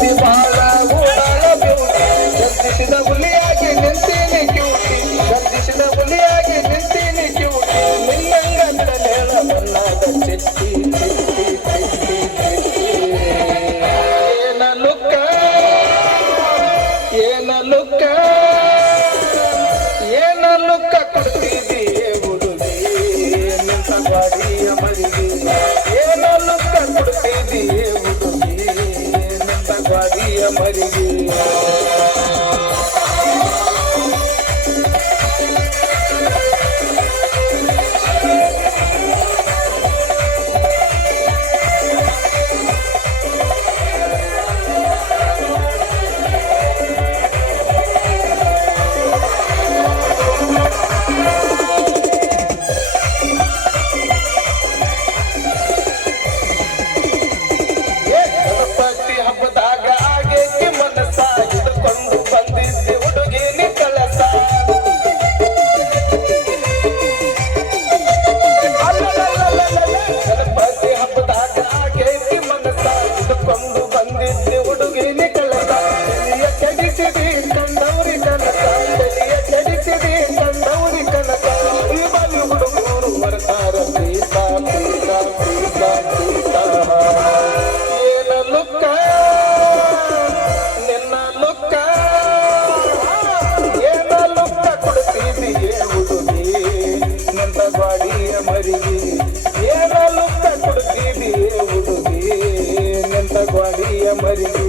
ಪ್ರೀತಿ ಬಾಳ ಊರಾಳ ಬ್ಯೂಟಿ ಹುಲಿಯಾಗಿ ನಿಂತೀನಿ ಕ್ಯೂಟಿ ಗರ್ಜಿಸಿದ ಹುಲಿಯಾಗಿ ನಿಂತೀನಿ ಕ್ಯೂಟಿ ನಿನ್ನಂಗಂತ ಏನ ಲುಕ್ಕ? ಏನ ಲುಕ್ಕ? ಏನ ಲುಕ್ಕ ಗಾಡಿಯ ಮರಿಗೆ ಗಾಡಿಯ ಮರಿಗೆ ಏನ ಲುಕ್ಕ ಕೊಡ್ತಿದೀಯೇ ಹುಡುಗಿ ನಿಂತ ಗ್ವಾಡಿಯ ಮರಿಗೆ.